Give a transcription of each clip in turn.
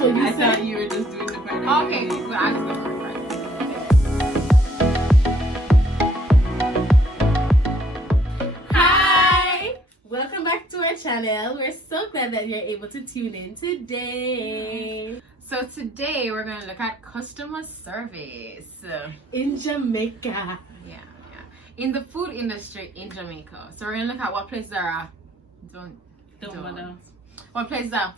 what you I said. thought you were just doing the part. Okay, well, I just go for it. Hi! Welcome back to our channel. We're so glad that you're able to tune in today. So today we're going to look at customer service. In Jamaica. Yeah. In the food industry in Jamaica. So we're going to look at what places are don't bother. what places are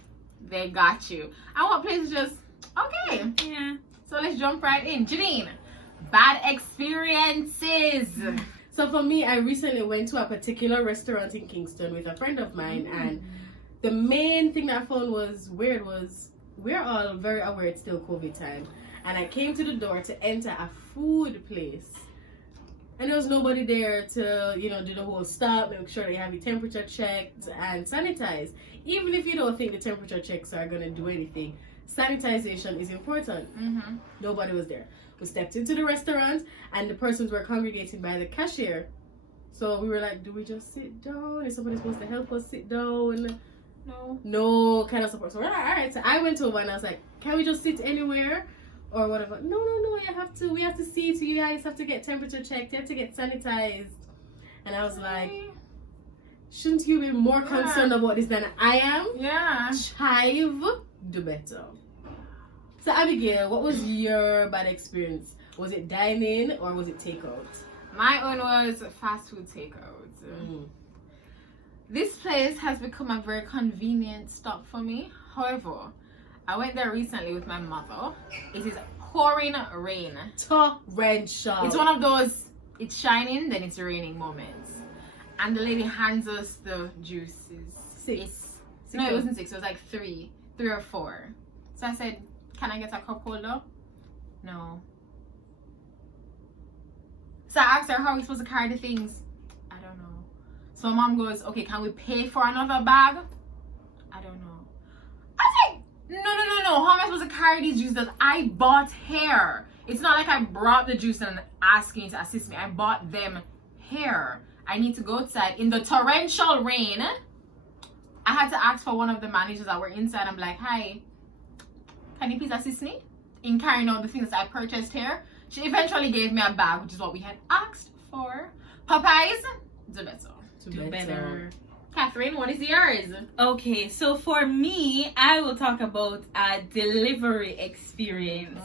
they got you. And what places just okay. Yeah. So let's jump right in. Janine, bad experiences. So for me, I recently went to a particular restaurant in Kingston with a friend of mine, and the main thing that I found was weird was we're all very aware it's still COVID time, and I came to the door to enter a food place, and there was nobody there to do the whole stop, make sure they have your temperature checked and sanitized. Even if you don't think the temperature checks are gonna do anything, sanitization is important. Nobody was there. We stepped into the restaurant and the persons were congregating by the cashier. So we were like, do we just sit down? Is somebody supposed to help us sit down? No kind of support. So we're like, all right. So I went over and I was like, can we just sit anywhere? Or whatever. No, we have to see. So you guys have to get temperature checked. You have to get sanitized. And I was like, shouldn't you be more concerned about this than I am? Yeah. Chive, do better. So Abigail, what was your bad experience? Was it dine-in or was it takeout? My own was fast food takeout. This place has become a very convenient stop for me. However, I went there recently with my mother. It is pouring rain. Torrential. It's one of those, it's shining, then it's raining moments. And the lady hands us the juices. Six. No, it wasn't 6. It was like 3 or 4. So I said, can I get a cup holder? No. So I asked her how we supposed to carry the things. I don't know. So my mom goes, okay, can we pay for another bag? I don't know. I was like, no. How am I supposed to carry these juices? I bought here. It's not like I brought the juice and asking you to assist me. I bought them here. I need to go outside in the torrential rain. I had to ask for one of the managers that were inside. I'm like, hi, can you please assist me in carrying out the things I purchased here? She eventually gave me a bag, which is what we had asked for. Popeyes, do better. Do better. Catherine, what is yours? Okay, so for me, I will talk about a delivery experience.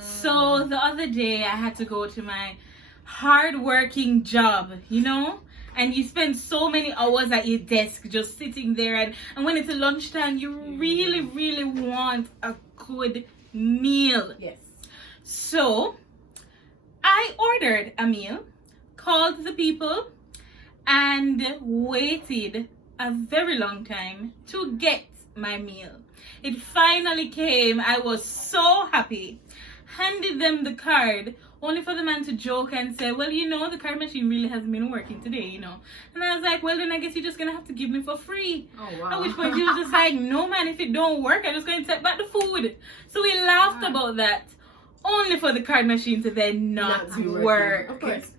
So the other day, I had to go to my hard-working job, and you spend so many hours at your desk just sitting there, and when it's lunchtime, you really want a good meal. Yes. So I ordered a meal, called the people, and waited a very long time to get my meal. It finally came. I was so happy. Handed them the card, only for the man to joke and say, well, the card machine really hasn't been working today, And I was like, well, then I guess you're just gonna have to give me for free. Oh, wow. At which point he was just like, no, man, if it don't work, I'm just going to take back the food. So we laughed about that, only for the card machine to then not work. Of course.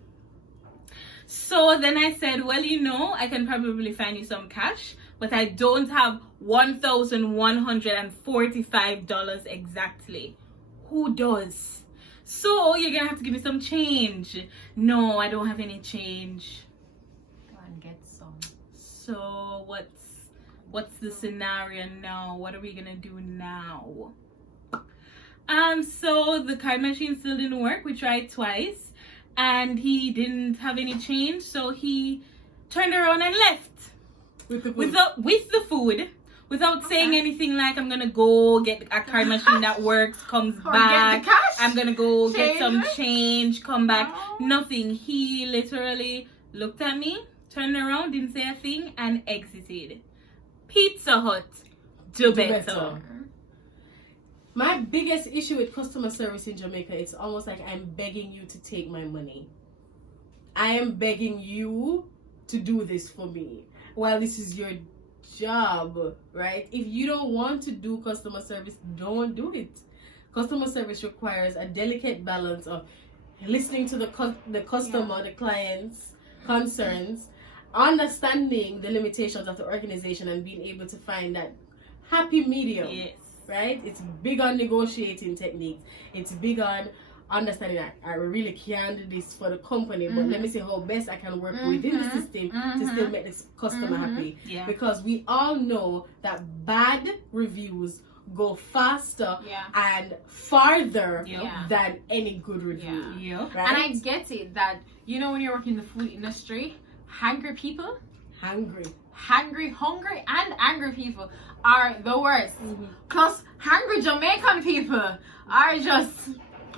So then I said, well, I can probably find you some cash, but I don't have $1,145 exactly. Who does? So you're gonna have to give me some change. No, I don't have any change. Go and get some. So what's the scenario now? What are we gonna do now? So the card machine still didn't work. We tried twice and he didn't have any change, so he turned around and left with the food. Without saying anything like, I'm gonna go get a card machine that works, comes back, I'm gonna go get some change, come back. Nothing. He literally looked at me, turned around, didn't say a thing, and exited. Pizza Hut, do better. My biggest issue with customer service in Jamaica, it's almost like I'm begging you to take my money. I am begging you to do this for me. While this is your job, right? If you don't want to do customer service, don't do it. Customer service requires a delicate balance of listening to the customer, the client's concerns, understanding the limitations of the organization, and being able to find that happy medium. Yes. right? It's big on negotiating techniques. It's big on understanding that I really can't do this for the company, but let me see how best I can work within the system to still make this customer happy. Yeah. Because we all know that bad reviews go faster and farther than any good review. Right? And I get it that, you know, when you're working in the food industry, hungry people, hungry, hungry, and angry people are the worst. Plus, hungry Jamaican people are just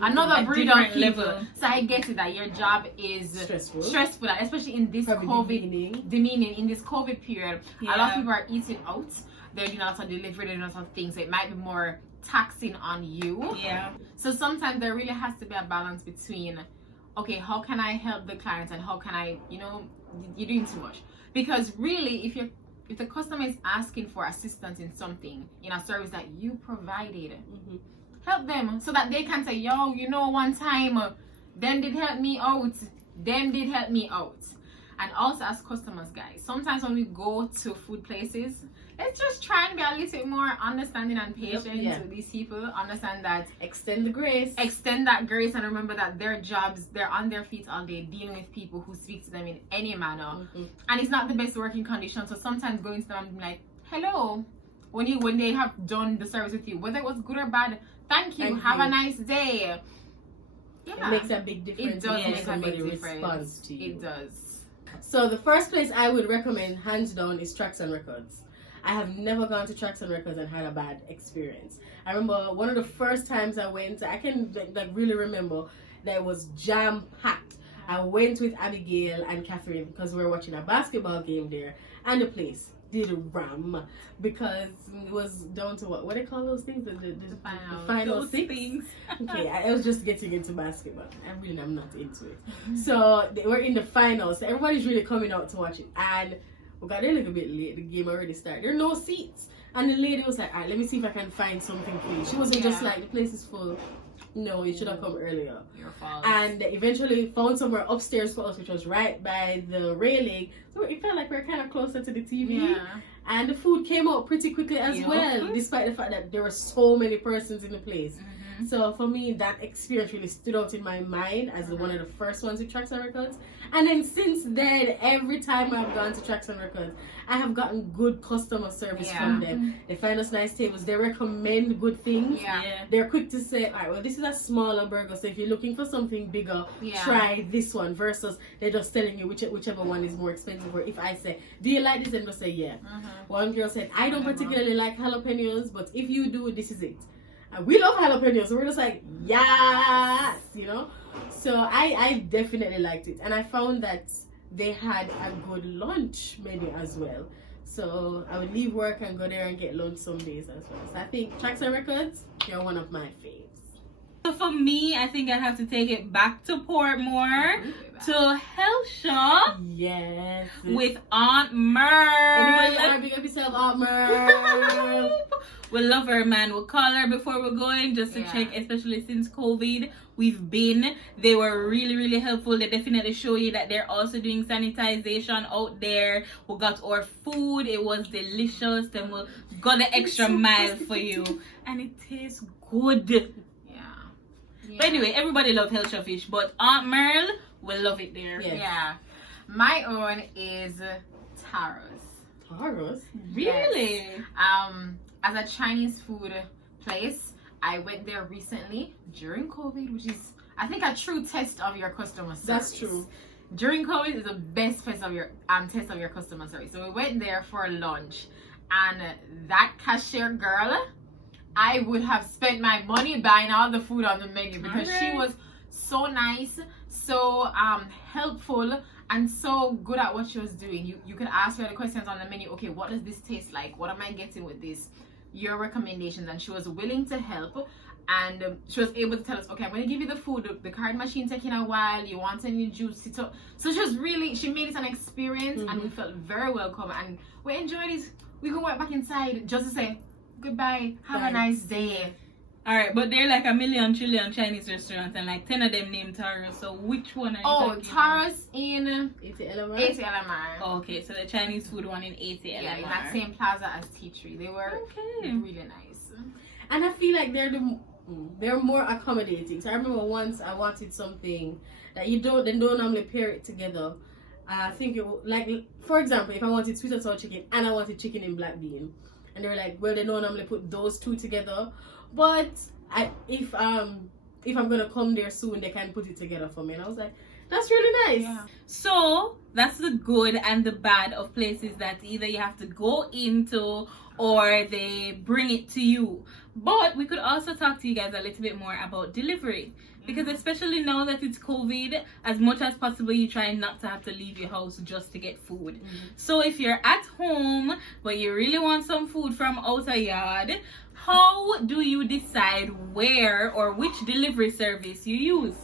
another breed of people. So I get it that your job is stressful, and especially in this demeaning in this COVID period. A lot of people are eating out. They're doing lots of delivery, they're doing lots of things. So it might be more taxing on you. Yeah. So sometimes there really has to be a balance between, okay, how can I help the clients and how can I, you know, you're doing too much. Because really, if the customer is asking for assistance in something, in a service that you provided, help them so that they can say, yo, you know, one time, them did help me out. And also as customers, guys, sometimes when we go to food places, let's just try and be a little bit more understanding and patient with these people. Understand that. Extend that grace, and remember that their jobs, they're on their feet all day dealing with people who speak to them in any manner. And it's not the best working condition. So sometimes going to them and be like, hello, when they have done the service with you, whether it was good or bad, thank you. Have a nice day. It makes a big difference. It does when make a somebody big difference. responds to you. It does. So the first place I would recommend, hands down, is Tracks and Records. I have never gone to Tracks and Records and had a bad experience. I remember one of the first times I went, I can like really remember that it was jam-packed. I went with Abigail and Catherine because we were watching a basketball game there, and the place did ram because it was down to what do they call those things? The final those six things. Okay, I was just getting into basketball. I'm not into it. So they were in the finals. So everybody's really coming out to watch it, and we got there a little bit late. The game already started. There are no seats, and the lady was like, "All right, let me see if I can find something for you." She wasn't just like, "The place is full." No, you should have come earlier. Your fault. And eventually found somewhere upstairs for us, which was right by the railing. So it felt like we were kind of closer to the TV. Yeah. And the food came out pretty quickly as well, despite the fact that there were so many persons in the place. So for me, that experience really stood out in my mind as one of the first ones with Tracks and Records. And then since then, every time I've gone to Tracks and Records, I have gotten good customer service from them. They find us nice tables. They recommend good things. They're quick to say, all right, well, this is a smaller burger, so if you're looking for something bigger, try this one, versus they're just telling you whichever one is more expensive. Or if I say, do you like this? And they'll say, yeah. One girl said, I don't particularly like jalapenos, but if you do, this is it. And we love jalapenos, so we're just like, yes, you know. So I definitely liked it, and I found that they had a good lunch menu as well. So I would leave work and go there and get lunch some days as well. So I think Tracks and Records, they're one of my faves. So for me, I think I have to take it back to Portmore to Health Shop. Yes. With Aunt Merle. Anybody big up yourself, Aunt Merle. We love her, man. We'll call her before we're going just to check, especially since COVID. We've been. They were really, really helpful. They definitely show you that they're also doing sanitization out there. We got our food. It was delicious. Then we'll go the extra mile for you. And it tastes good. But anyway, everybody loves Health Shop Fish, but Aunt Merle will love it there. Yeah. My own is Taro's. Taro's? Really? Yes. As a Chinese food place, I went there recently during COVID, which is, I think, a true test of your customer service. That's true. During COVID is the best test of your customer service. So we went there for lunch, and that cashier girl, I would have spent my money buying all the food on the menu because she was so nice, so helpful, and so good at what she was doing. You could ask her the questions on the menu. Okay, what does this taste like? What am I getting with this? Your recommendations. And she was willing to help, and she was able to tell us, okay, I'm going to give you the food. The card machine taking a while. You want any juice? So she made it an experience, and we felt very welcome, and we enjoyed it. We could walk back inside just to say goodbye, have a nice day. Alright, but they're like a million trillion Chinese restaurants, and like 10 of them named Taro. So which one are you talking Taro's in 80 LMR. 80 LMR. Oh, okay, so the Chinese food one in 80 LMR. Yeah, in that same plaza as Tea Tree. They were really nice. And I feel like they're more accommodating. So I remember once I wanted something that they don't normally pair it together. I think like, for example, if I wanted sweet and sour chicken and I wanted chicken in black bean, and they were like, well, they don't normally put those two together, but if I'm gonna come there soon, they can put it together for me. And I was like, that's really nice. Yeah. So that's the good and the bad of places that either you have to go into or they bring it to you. But we could also talk to you guys a little bit more about delivery, because especially now that it's COVID, as much as possible you try not to have to leave your house just to get food. So if you're at home but you really want some food from outer yard, how do you decide where or which delivery service you use?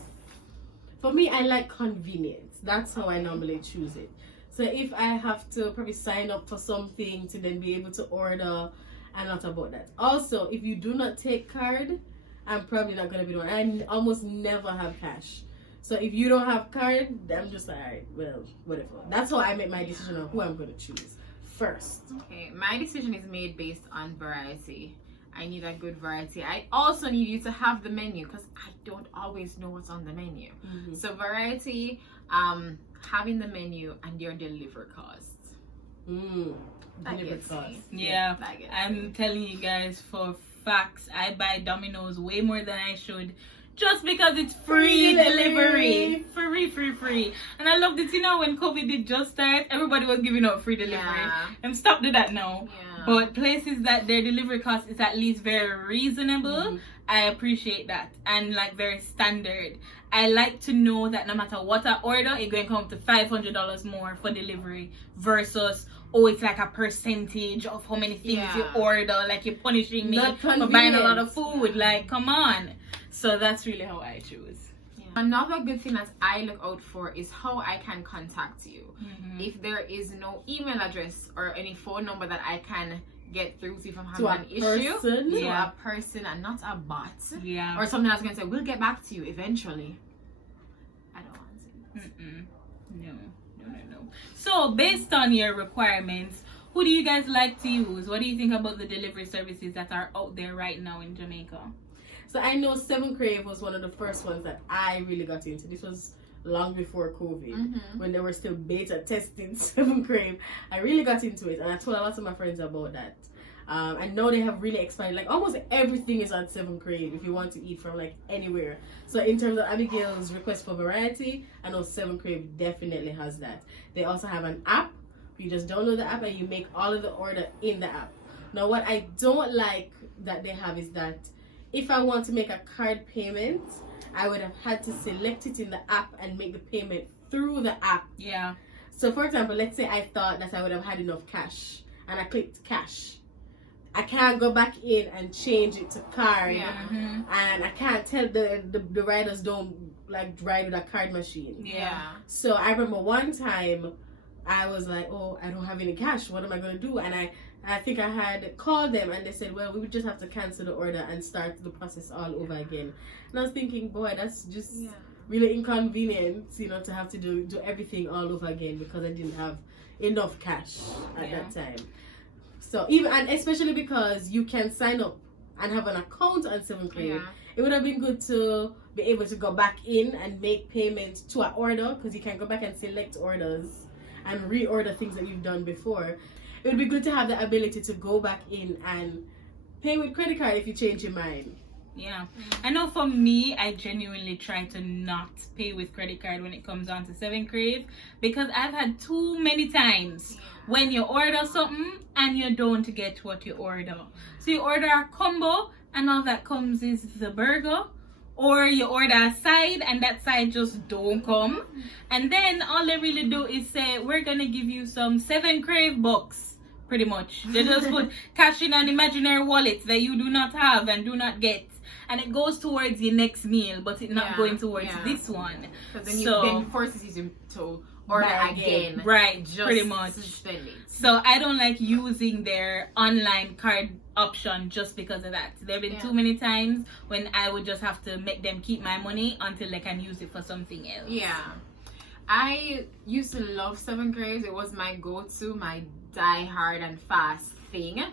For me, I like convenience. That's how I normally choose it. So if I have to probably sign up for something to then be able to order, I'm not about that. Also, if you do not take card, I'm probably not going to be the one. I almost never have cash. So if you don't have card, I'm just like, alright, well, whatever. That's how I make my decision on who I'm going to choose first. Okay, my decision is made based on variety. I need a good variety. I also need you to have the menu, because I don't always know what's on the menu. So variety, having the menu, and your delivery costs. Delivery costs. Yeah, I'm telling you guys for facts, I buy Domino's way more than I should, just because it's free delivery. Free. And I loved it, when COVID did just start, everybody was giving out free delivery. And stop doing that now. But places that their delivery cost is at least very reasonable, I appreciate that. And like very standard. I like to know that no matter what I order, it's going to come to $500 more for delivery versus, oh, it's like a percentage of how many things you order. Like, you're punishing me for buying a lot of food. Like, come on. So that's really how I choose. Another good thing that I look out for is how I can contact you. If there is no email address or any phone number that I can get through to if I'm having an issue, to a person and not a bot, or something that's going to say, we'll get back to you eventually. I don't want it. No. So based on your requirements, who do you guys like to use? What do you think about the delivery services that are out there right now in Jamaica? So I know 7 Crave was one of the first ones that I really got into. This was long before COVID, when they were still beta testing 7 Crave. I really got into it, and I told a lot of my friends about that. I know they have really expanded. Like, almost everything is on 7 Crave if you want to eat from like anywhere. So in terms of Abigail's request for variety, I know 7 Crave definitely has that. They also have an app. You just download the app and you make all of the order in the app. Now, what I don't like that they have is that if I want to make a card payment, I would have had to select it in the app and make the payment through the app. So for example, let's say I thought that I would have had enough cash and I clicked cash. I can't go back in and change it to card, and I can't tell the riders don't like ride with a card machine. So I remember one time I was like, oh, I don't have any cash. What am I going to do? And I think I had called them and they said, well, we would just have to cancel the order and start the process all over again. And I was thinking, boy, that's just really inconvenient, to have to do everything all over again because I didn't have enough cash at that time. So and especially because you can sign up and have an account on 7 Crave, it would have been good to be able to go back in and make payment to an order, because you can go back and select orders and reorder things that you've done before. It would be good to have the ability to go back in and pay with credit card if you change your mind. I know for me, I genuinely try to not pay with credit card when it comes on to 7 Crave, because I've had too many times when you order something and you don't get what you order. So you order a combo and all that comes is the burger, or you order a side and that side just don't come, and then all they really do is say, we're gonna give you some 7 Crave bucks. Pretty much they just put cash in an imaginary wallet that you do not have and do not get, and it goes towards your next meal, but it's not going towards this one. Then then forces you to order again. Right, just pretty much. So I don't like using their online card option just because of that. There have been too many times when I would just have to make them keep my money until they can use it for something else. I used to love 7 Crave. It was my go-to, my die hard and fast thing.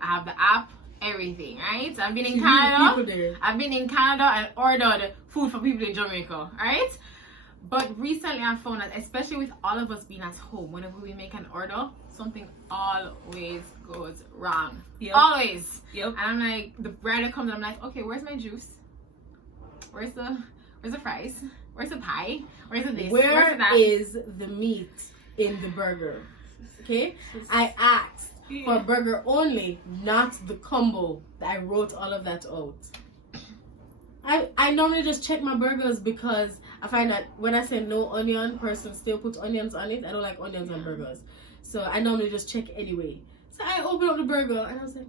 I have the app, everything, right? I've been in You meet Canada. people there. I've been in Canada and ordered food for people in Jamaica, right? But recently I found that, especially with all of us being at home, whenever we make an order, something always goes wrong. Yep. Always. Yep. And I'm like, the rider comes and I'm like, okay, where's my juice? Where's the fries? Where's the pie? Where's the this? Where Where's that? is the meat in the burger? Okay, I asked for burger only, not the combo. I wrote all of that out. I normally just check my burgers because I find that when I say no onion, person still put onions on it. I don't like onions on burgers, so I normally just check anyway. So I opened up the burger and I was like,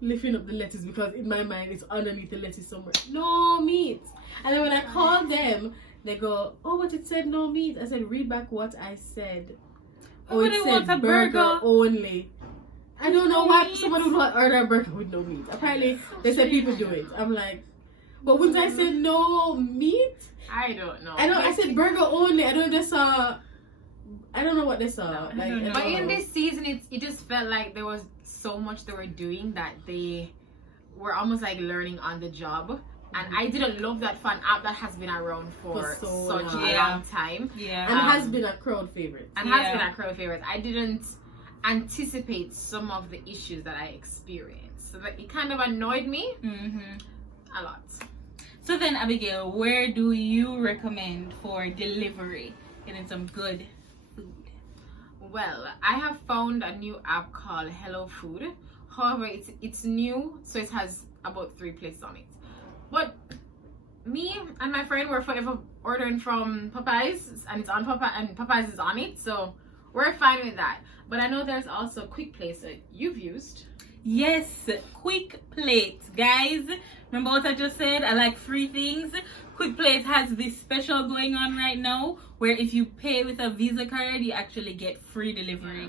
lifting up the lettuce because in my mind it's underneath the lettuce somewhere. No meat. And then when I called them, they go, oh, but it said no meat. I said, read back what I said. Oh, Who it would said want a burger burger? only. I don't know No why meat. someone would want order a burger with no meat. Apparently, they said people do it. I'm like, but once I said no meat, I don't know. I said burger only. I don't know if they saw. I don't know what they saw. No, I Like, don't know. But in this season, it just felt like there was so much they were doing that they were almost like learning on the job. And I didn't love that fun app that has been around for so such long. a Yeah. long time. Yeah. and has been a crowd favorite. And Yeah. has been a crowd favorite. I didn't anticipate some of the issues that I experienced. So that it kind of annoyed me a lot. So then, Abigail, where do you recommend for delivery? Getting some good food. Well, I have found a new app called Hello Food. However, it's new, so it has about 3 places on it. But me and my friend were forever ordering from Popeyes, and it's on Popeye, and Popeyes is on it, so we're fine with that. But I know there's also Quick Place that you've used. Yes, Quick Plates, guys. Remember what I just said? I like free things. Quick Plates has this special going on right now where if you pay with a Visa card, you actually get free delivery.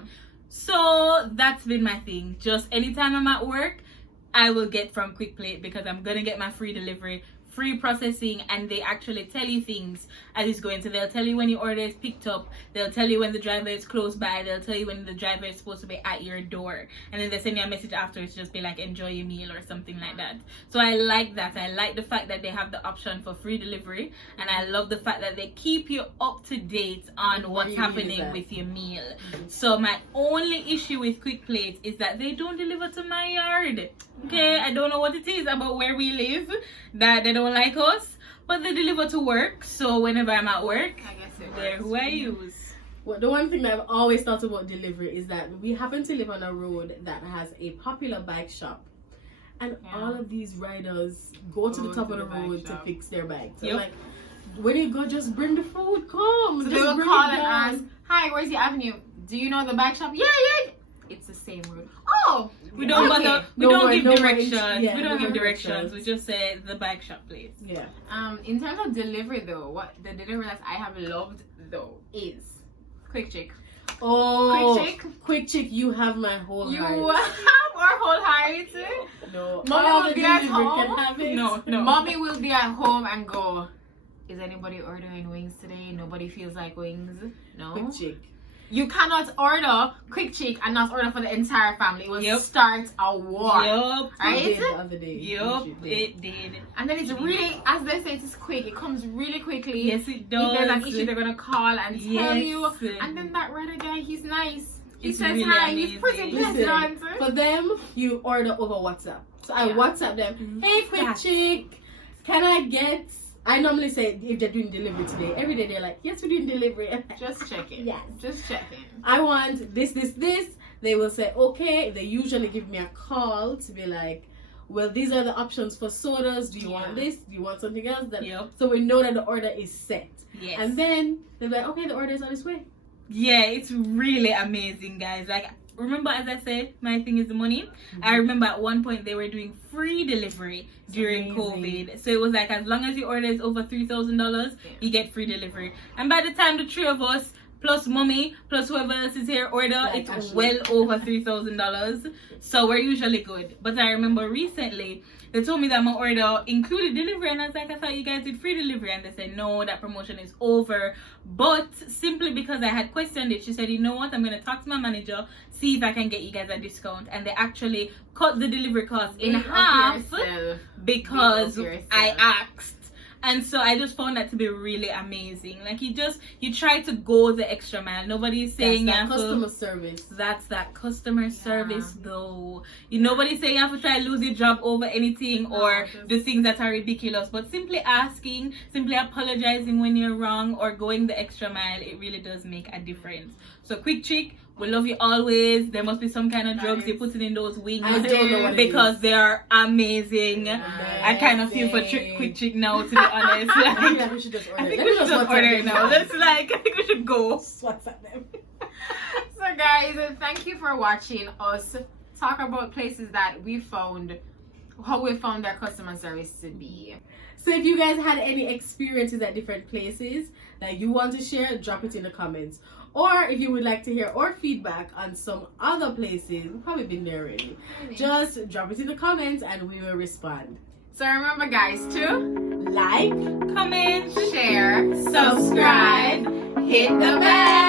So that's been my thing. Just anytime I'm at work, I will get from Quick Plate because I'm gonna get my free delivery, free processing, and they actually tell you things as it's going. So they'll tell you when your order is picked up, they'll tell you when the driver is close by, they'll tell you when the driver is supposed to be at your door, and then they send you a message afterwards to just be like, enjoy your meal or something like that. So I like that. I like the fact that they have the option for free delivery, and I love the fact that they keep you up to date on what's happening with your meal. So my only issue with Quick Plate is that they don't deliver to my yard. Okay, I don't know what it is about where we live that they don't like us, but they deliver to work. So whenever I'm at work, I guess they're who I use. Well, the one thing that I've always thought about delivery is that we happen to live on a road that has a popular bike shop. And all of these riders go to the top of the road to fix their bikes. So Yep. like, when you go, just bring the food, come. So just they will bring call it and down. ask, hi, where's the avenue? Do you know the bike shop? Yeah. It's the same road. Oh, We don't okay. bother. We No don't more- give no more directions. yeah, we don't no give more directions. directions. We just say the bike shop place. Yeah. In terms of delivery though, what the delivery that I have loved though is Quick Chick. Oh, Quick Chick. Quick Chick, you have my whole You heart. have our whole heart. No, Mommy all will the be at delivery home. can have it. No. Mommy will be at home and go, is anybody ordering wings today? Nobody feels like wings. No. Quick Chick. You cannot order Quick Chick and not order for the entire family. It will Yep. start a war. Yup. Right? It did the other day. Yup. It did. It did. And then it's really, as they say, it's quick. It comes really quickly. Yes, it does. If there's an issue, they're gonna call and tell Yes. you. And then that rider guy, he's nice. He It's says really hi. He's amazing. pretty Listen, pleasant. for them, you order over WhatsApp. So I Yeah. WhatsApp them, hey, Quick Fast. Chick, can I get... I normally say if they're doing delivery today. Every day they're like, yes, we're doing delivery. Just checking. Yes. Just checking. I want this. They will say, okay. They usually give me a call to be like, well, these are the options for sodas. Do you want this? Do you want something else? Yep. So we know that the order is set. Yes. And then they're like, okay, the order is on its way. Yeah, it's really amazing, guys. Like, remember, as I said, my thing is the money. I remember at one point they were doing free delivery during amazing. COVID. So it was like, as long as your order is over $3,000, you get free delivery. And by the time the 3 of us, plus mommy, plus whoever else is here order, Like it's Ashley. well over $3,000. So we're usually good. But I remember recently They told me that my order included delivery, and I was like, I thought you guys did free delivery, and they said no, that promotion is over. But simply because I had questioned it, she said, you know what, I'm going to talk to my manager, see if I can get you guys a discount. And they actually cut the delivery cost in half because I asked. And so I just found that to be really amazing. Like, you try to go the extra mile. Nobody's saying that's that customer service. That's that customer service, though. Nobody's saying you have to try to lose your job over anything or do things that are ridiculous. But simply asking, simply apologizing when you're wrong, or going the extra mile, it really does make a difference. So, quick trick. We love you always. There must be some kind of drugs you're putting in those wings. I don't know what because they are amazing. I kind of feel for quick trick now, to be honest. Like, I think we should just order. I think we should just order it now. I think we should go. Swats at them. So guys, thank you for watching us talk about places that we found, how we found their customer service to be. So if you guys had any experiences at different places that you want to share, drop it in the comments. Or if you would like to hear our feedback on some other places, we've probably been there already, just drop it in the comments and we will respond. So remember guys to like, comment, share, subscribe, hit the bell.